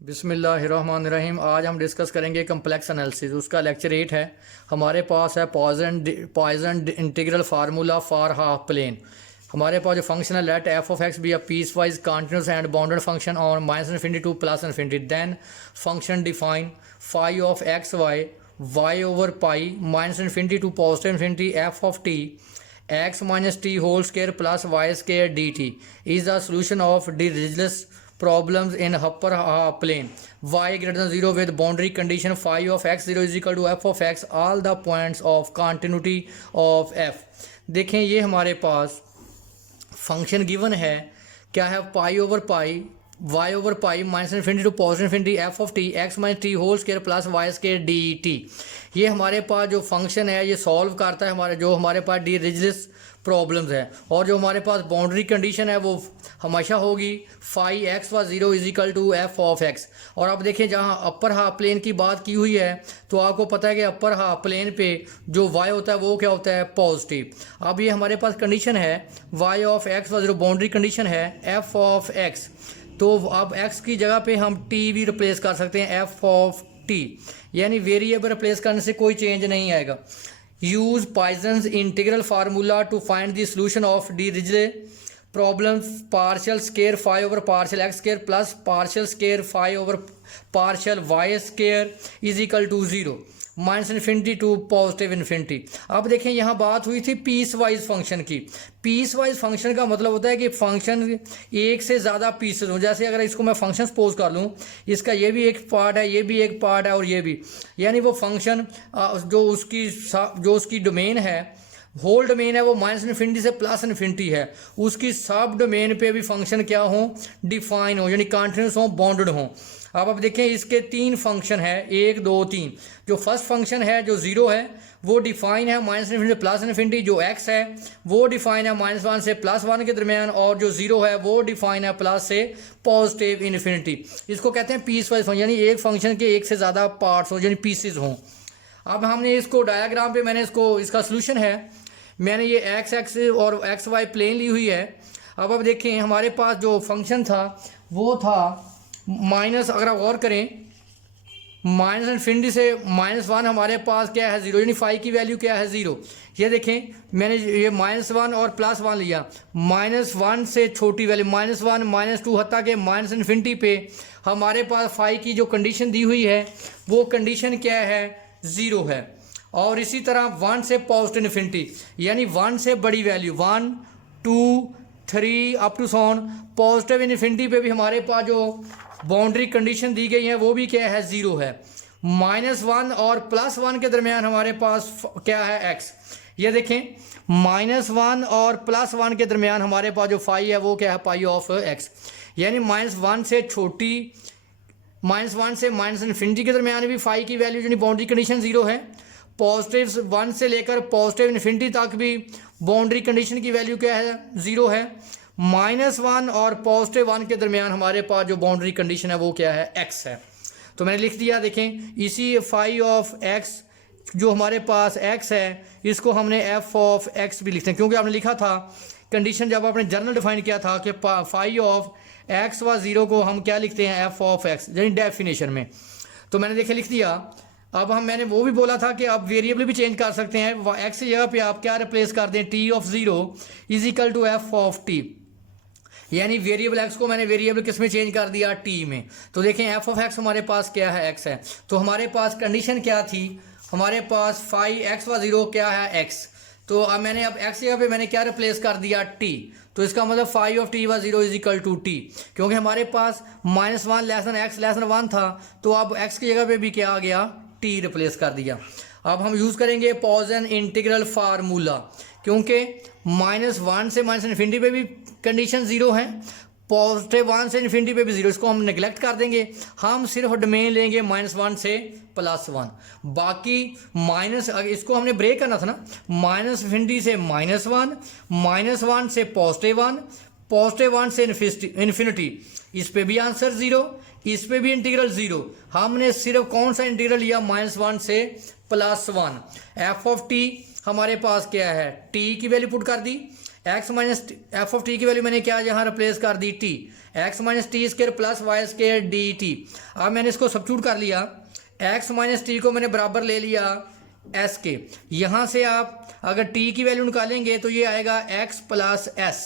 बिस्मिल्लाहिर्रहमानिर्रहीम। आज हम डिस्कस करेंगे कम्प्लेक्स एनालिसिस। उसका लेक्चर 8 है। हमारे पास है Poisson integral formula for half plane. हमारे पास जो फंक्शन है let f of x be a piecewise continuous and bounded function on minus infinity to plus infinity, then function define phi of x y y over pi minus infinity to positive infinity f of t x minus t whole square plus y square d t is the solution of Dirichlet problems in upper half plane y greater than 0 with boundary condition phi of x 0 is equal to f of x all the points of continuity of f। देखें ये हमारे पास function given है, क्या है, pi over pi y over pi minus infinity to positive infinity f of t x minus t whole square plus y square d t. ये हमारे पास जो फंक्शन है ये सॉल्व करता है हमारे पास डिरिचलेट प्रॉब्लम्स है, और जो हमारे पास बाउंड्री कंडीशन है वो हमेशा होगी फाई एक्स व zero is equal to f of x. और अब देखें जहाँ अपर हाफ प्लेन की बात की हुई है तो आपको पता है कि अपर हाफ प्लेन पे जो वाई होता है वो क्या होता है, पॉजिटिव। अब ये हमारे पास कंडीशन है वाई ऑफ एक्स व ज़ीरो, बाउंड्री कंडीशन है एफ ऑफ एक्स। तो अब एक्स की जगह पे हम टी भी रिप्लेस कर सकते हैं एफ ऑफ टी, यानी वेरिएबल रिप्लेस करने से कोई चेंज नहीं आएगा। Use Poisson's integral formula to find the solution of Dirichlet problem partial square phi over partial x square plus partial square phi over partial y square is equal to 0 minus infinity to positive infinity. अब देखें यहाँ बात हुई थी piecewise function की। Piecewise function का मतलब होता है कि फंक्शन एक से ज़्यादा पीसेस हो। जैसे अगर इसको मैं फंक्शन सपोज कर लूँ, इसका ये भी एक पार्ट है, ये भी एक पार्ट है और ये भी, यानी वो फंक्शन जो उसकी डोमेन है, होल डोमेन है, वो माइनस इन्फिनिटी से प्लस इन्फिनिटी है, उसकी सब डोमेन पे भी फंक्शन क्या हो, डिफाइन हो, यानी कॉन्टिन्यूस हो, बाउंडेड हो। अब देखें इसके तीन फंक्शन है, 1 2 3। जो फर्स्ट फंक्शन है जो 0 है वो डिफाइन है माइनस इन्फिनिटी प्लस इन्फिनिटी, जो x है वो डिफाइन है -1 से +1 के दरमियान, और जो 0 है वो डिफाइन है प्लस से पॉजिटिव इन्फिनिटी। इसको कहते हैं पीस वाइज फंक्शन, यानी एक फंक्शन के एक से ज़्यादा पार्ट्स हो, यानी पीसेज हों। अब हमने इसको डायग्राम पे मैंने इसका सोल्यूशन है, मैंने ये एक्स एक्सिस और एक्स वाई प्लेन ली हुई है। अब देखें हमारे पास जो फंक्शन था वो था माइनस, अगर आप गौर करें, माइनस इन्फिनिटी से -1 हमारे पास क्या है, 0, यानी फाई की वैल्यू क्या है, 0। ये देखें मैंने ये -1 और +1 लिया, -1 से छोटी वैल्यू -1 -2 हत्ता के माइनस इन्फिनिटी पे हमारे पास फाई की जो कंडीशन दी हुई है वो कंडीशन क्या है, 0 है। और इसी तरह 1 से पॉजिटिव इन्फिनिटी, यानी 1 से बड़ी value 1 2 3 up to so on, positive infinity पे भी हमारे पास जो बाउंड्री कंडीशन दी गई है वो भी क्या है, 0 है। -1 और +1 के दरमियान हमारे पास क्या है, x। ये देखें -1 और +1 के दरमियान हमारे पास जो फाई है वो क्या है, पाई ऑफ x, यानी -1 से छोटी, -1 से माइनस इन्फिनिटी के दरमियान भी फाई की वैल्यू यानी बाउंड्री कंडीशन 0 है। पॉजिटिव 1 से लेकर पॉजिटिव इन्फिनिटी तक भी बाउंड्री कंडीशन की वैल्यू क्या है, 0 है। -1 और पॉजिटिव 1 के दरमियान हमारे पास जो बाउंड्री कंडीशन है वो क्या है, x है। तो मैंने लिख दिया, देखें इसी फाई ऑफ x जो हमारे पास x है इसको हमने f ऑफ x भी लिखते हैं, क्योंकि आपने लिखा था कंडीशन जब आपने जर्नल डिफाइन किया था कि फाई ऑफ x व 0 को हम क्या लिखते हैं, f ऑफ x, यानी डेफिनेशन में। तो मैंने देखे लिख दिया। अब मैंने वो भी बोला था कि आप वेरिएबल भी चेंज कर सकते हैं, x की जगह पे आप क्या रिप्लेस कर दें, t of 0 is equal to f of t, यानी वेरिएबल x को मैंने वेरिएबल किस में चेंज कर दिया, t में। तो देखें f ऑफ x हमारे पास क्या है, x है। तो हमारे पास कंडीशन क्या थी, हमारे पास फाई एक्स व 0 क्या है, x। तो अब मैंने x जगह पे मैंने क्या रिप्लेस कर दिया, t। तो इसका मतलब फाई ऑफ t व 0 इज इक्वल टू t, क्योंकि हमारे पास -1 लेसन x लेसन 1 था, तो अब x की जगह पे भी क्या आ गया, t रिप्लेस कर दिया। अब हम यूज़ करेंगे पॉइजन इंटीग्रल फार्मूला, क्योंकि -1 से माइनस इन्फिनिटी पे भी कंडीशन 0 है, पॉजिटिव 1 से इन्फिनिटी पे भी 0, इसको हम नेग्लेक्ट कर देंगे। हम सिर्फ डोमेन लेंगे -1 से +1, बाकी इसको हमने ब्रेक करना था ना, माइनस इन्फिनिटी से -1, -1 से +1, +1 से इन्फिनिटी, इस पे भी आंसर 0, इस पे भी इंटीग्रल 0। हमने सिर्फ कौन सा इंटीग्रल लिया, -1 से +1। f ऑफ t हमारे पास क्या है, t की वैल्यू पुट कर दी, x minus f of t की वैल्यू मैंने क्या यहाँ रिप्लेस कर दी t, x minus t squared plus y squared d t. अब मैंने इसको सब्स्टिट्यूट कर लिया, एक्स माइनस टी को मैंने बराबर ले लिया एस के। यहाँ से आप अगर टी की वैल्यू निकालेंगे तो ये आएगा एक्स प्लस एस,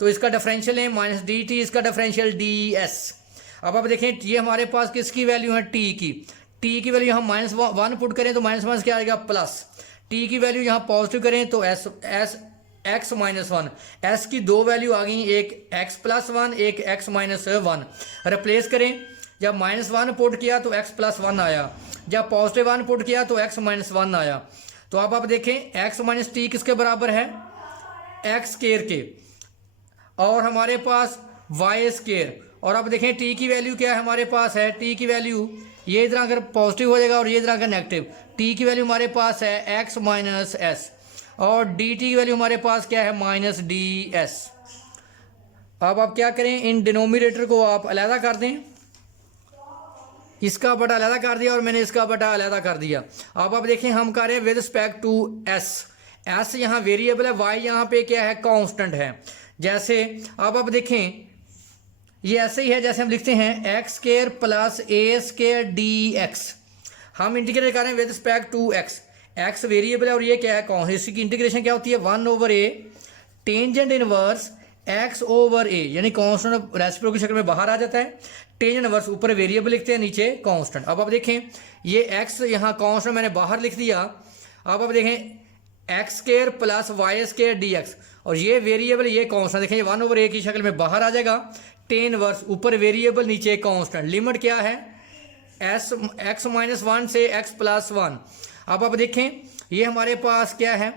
तो इसका डिफरेंशियल है माइनस डी टी, इसका डिफरेंशियल डी एस। अब आप देखें ये हमारे पास किसकी वैल्यू है, टी की। टी की वैल्यू यहाँ माइनस वन पुट करें तो माइनस वन क्या आएगा प्लस, टी की वैल्यू यहाँ पॉजिटिव करें तो S S x minus one, S की दो वैल्यू आ गई, एक एक्स प्लस वन एक एक्स माइनस वन। रिप्लेस करें, जब माइनस वन पुट किया तो एक्स प्लस वन आया, जब पॉजिटिव वन पुट किया तो एक्स माइनस वन आया। तो अब आप देखें एक्स माइनस टी किसके बराबर है, एक्स स्क्वायर के, और हमारे पास वाई स्क्वायर। और अब देखें टी की वैल्यू क्या है हमारे पास है, टी की वैल्यू ये इधर अगर पॉजिटिव हो जाएगा और ये इधर अगर नेगेटिव, टी की वैल्यू हमारे पास है एक्स माइनस एस, और डी टी की वैल्यू हमारे पास क्या है माइनस डी एस। अब आप क्या करें, इन डिनोमिनेटर को आप अलहदा कर दें, इसका बटा अलहदा कर दिया और मैंने इसका बटा अलहदा कर दिया। अब आप देखें हम कर रहे हैं with respect to s, s यहाँ वेरिएबल है, वाई यहाँ पे क्या है कांस्टेंट है। जैसे अब आप देखें ये ऐसे ही है जैसे हम लिखते हैं x square plus a square d x, हम इंटीग्रेट कर रहे हैं with respect to x, x variable है और ये क्या है कांस्टेंट, इसकी इंटीग्रेशन क्या होती है 1/a tangent inverse x over a, यानी कांस्टेंट रेसिप्रोकल की शक्ल में बाहर आ जाता है, टेंजेंट इनवर्स ऊपर वेरिएबल लिखते हैं नीचे कांस्टेंट। अब आप देखें ये एक्स यहाँ कांस्टेंट मैंने बाहर लिख दिया, अब आप देखें x square plus y square d x, और ये वेरिएबल ये कांस्टेंट, देखें 1/a की शक्ल में बाहर आ जाएगा, टेन वर्स ऊपर वेरिएबल नीचे कांस्टेंट, लिमिट क्या है एस एक्स माइनस वन से एक्स प्लस वन। अब आप देखें ये हमारे पास क्या है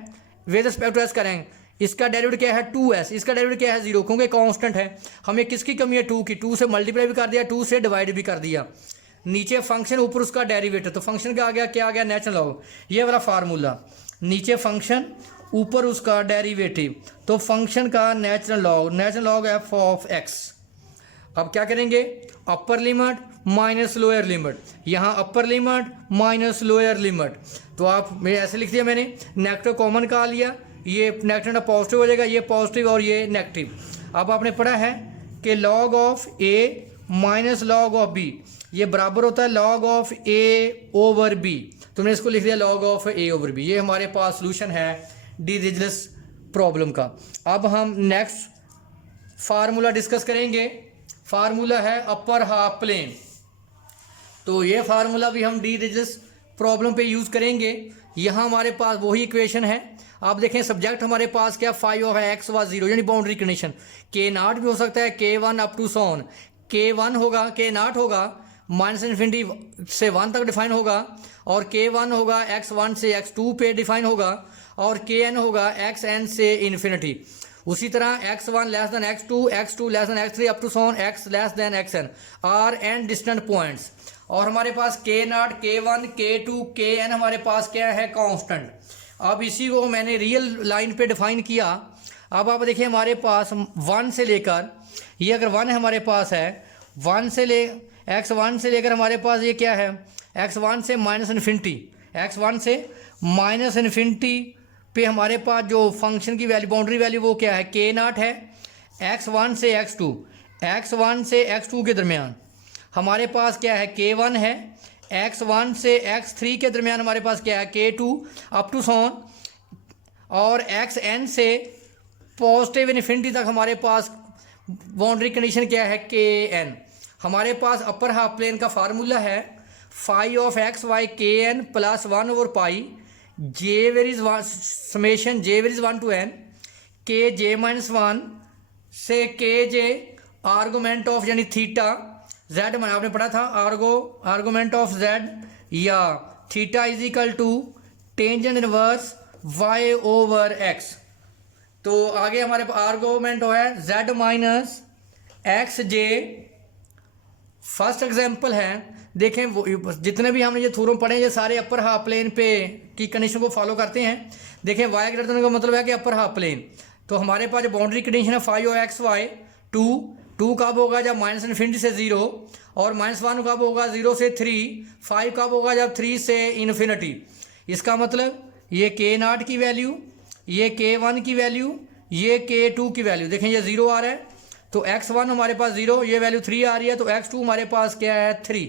विद रिस्पेक्ट टू एस करेंगे, इसका डेरिवेटिव क्या है 2s, इसका डेरिवेटिव क्या है 0, क्योंकि कांस्टेंट है। हमें किसकी कमी है 2 की, 2 से मल्टीप्लाई भी कर दिया, 2 से डिवाइड भी कर दिया, नीचे फंक्शन ऊपर उसका डेरिवेटिव, तो फंक्शन का आ गया क्या आ गया नेचुरल लॉग, ये वाला फार्मूला, नीचे फंक्शन ऊपर उसका डेरिवेटिव, तो फंक्शन का natural log f of x. अब क्या करेंगे upper limit minus lower limit, यहाँ upper limit minus lower limit, तो आप मैं ऐसे लिख दिया मैंने, नेगेटिव कॉमन का लिया, ये नेगेटिव पॉजिटिव हो जाएगा, ये पॉजिटिव और ये नेगेटिव। अब आपने पढ़ा है कि log of a minus log of b ये बराबर होता है log of a over b, तो मैंने इसको लिख दिया log of a over b. ये हमारे पास सोल्यूशन है डिरिचलेट प्रॉब्लम का। अब हम नेक्स्ट फार्मूला डिस्कस करेंगे, फार्मूला है अपर हाफ प्लेन, तो ये फार्मूला भी हम डिरिचलेट प्रॉब्लम पे यूज़ करेंगे। यहाँ हमारे पास वही इक्वेशन है, आप देखें सब्जेक्ट हमारे पास क्या फाई ऑफ एक्स व 0 यानी बाउंड्री कंडीशन, के नॉट भी हो सकता है k1 up to Son, k1 होगा k नॉट होगा माइनस इन्फिनिटी से 1 तक डिफाइन होगा, और k1 होगा x1 से x2 पे डिफाइन होगा, और kn होगा xn से इन्फिनिटी। उसी तरह x1 less than x2, x2 less than x3 up to so on x less than xn are n distinct points. और हमारे पास k not k1 k2 kn हमारे पास क्या है कांस्टेंट। अब इसी को मैंने रियल लाइन पे डिफाइन किया। अब आप देखिए हमारे पास 1 से लेकर ये अगर 1 हमारे पास है, 1 से ले x1 से लेकर हमारे पास ये क्या है x1 से माइनस इन्फिनिटी, x1 से माइनस इन्फिनिटी पे हमारे पास जो फंक्शन की वैल्यू बाउंड्री वैल्यू वो क्या है k नॉट है, x1 से x2, x1 से x2 के दरमियान हमारे पास क्या है k1 है, x1 से x3 के दरमियान हमारे पास क्या है k2 अप टू सोन, और xn से पॉजिटिव इन्फिनिटी तक हमारे पास बाउंड्री कंडीशन क्या है kn। हमारे पास अपर हाफ प्लेन का फार्मूला है phi of x y kn plus 1/पाई j varies summation j varies 1 to n k j minus 1 से के जे आर्गूमेंट ऑफ यानी थीटा जेड मैंने आपने पढ़ा था आर्गूमेंट ऑफ जेड या theta is equal to tangent inverse y over x. तो आगे हमारे पास आर्गूमेंट है z minus x j. First example है, देखें वो जितने भी हमने ये थ्योरम पढ़े ये सारे अपर हाफ प्लेन पे की कंडीशन को फॉलो करते हैं। देखें वाई ग्रेटर देन का मतलब है कि अपर हाफ प्लेन, तो हमारे पास जो बाउंड्री कंडीशन है फाई ऑफ एक्स वाई 2 कब होगा जब माइनस इन्फिनिटी से 0, और -1 कब होगा 0 से 3, 5 कब होगा जब 3 से इन्फिनिटी। इसका मतलब ये k नॉट की वैल्यू, ये k1 की वैल्यू, ये K2 की वैल्यू देखें, ये 0 आ रहा है तो x1 हमारे पास 0, ये वैल्यू 3 आ रही है तो x2 हमारे पास क्या है 3।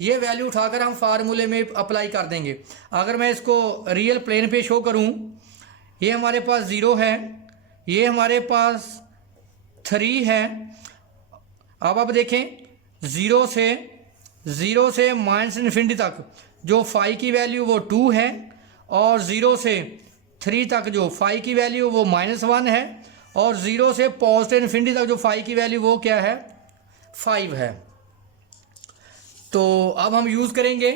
ये वैल्यू उठाकर हम फार्मूले में अप्लाई कर देंगे। अगर मैं इसको रियल प्लेन पे शो करूं, ये हमारे पास 0 है, ये हमारे पास 3 है। अब आप देखें 0 से माइनस इन्फिनिटी तक जो फाई की वैल्यू वो 2 है, और 0 से 3 तक जो फाई की वैल्यू वो -1 है, और 0 से पॉजिटिव इन्फिनिटी तक जो फाई की वैल्यू वो क्या है 5 है। तो अब हम यूज़ करेंगे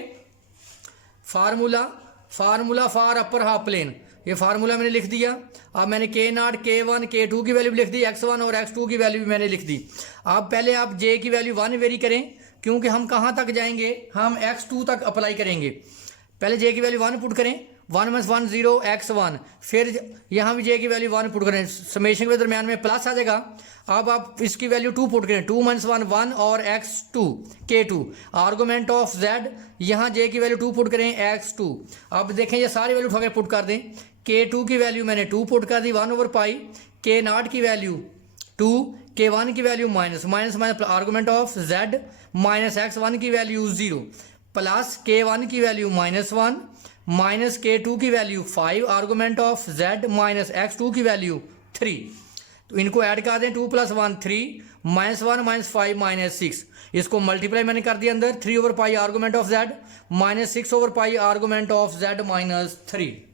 formula for upper half plane. ये फार्मूला मैंने लिख दिया। अब मैंने K0, K1, K2 की वैल्यू भी लिख दी, x1 और x2 की वैल्यू भी मैंने लिख दी। अब पहले आप j की वैल्यू 1 वेरी करें, क्योंकि हम कहाँ तक जाएंगे, हम x2 तक अप्लाई करेंगे। पहले j की वैल्यू 1 पुट करें, 1 - 1 0 x1, फिर यहाँ भी j की वैल्यू 1 पुट करें, समेशन के दरमियान में प्लस आ जाएगा। अब आप इसकी वैल्यू 2 पुट करें, 2 - 1 1 और x2 K2 argument of z, यहाँ j की वैल्यू 2 पुट करें x2। अब देखें ये सारी वैल्यू उठा के पुट कर दें। K2 की वैल्यू मैंने 2 पुट कर दी 1/π, K0 की वैल्यू 2, K1 की value minus argument of z minus x1 की वैल्यू 0 प्लस K1 की वैल्यू -1 माइनस K2 की value 5 argument of z minus x2 की वैल्यू 3। तो इनको ऐड कर दें, 2 + 1 3 -1 -5 -6, इसको मल्टीप्लाई मैंने कर दिया अंदर, 3/π argument of z minus 6/π argument of z -3।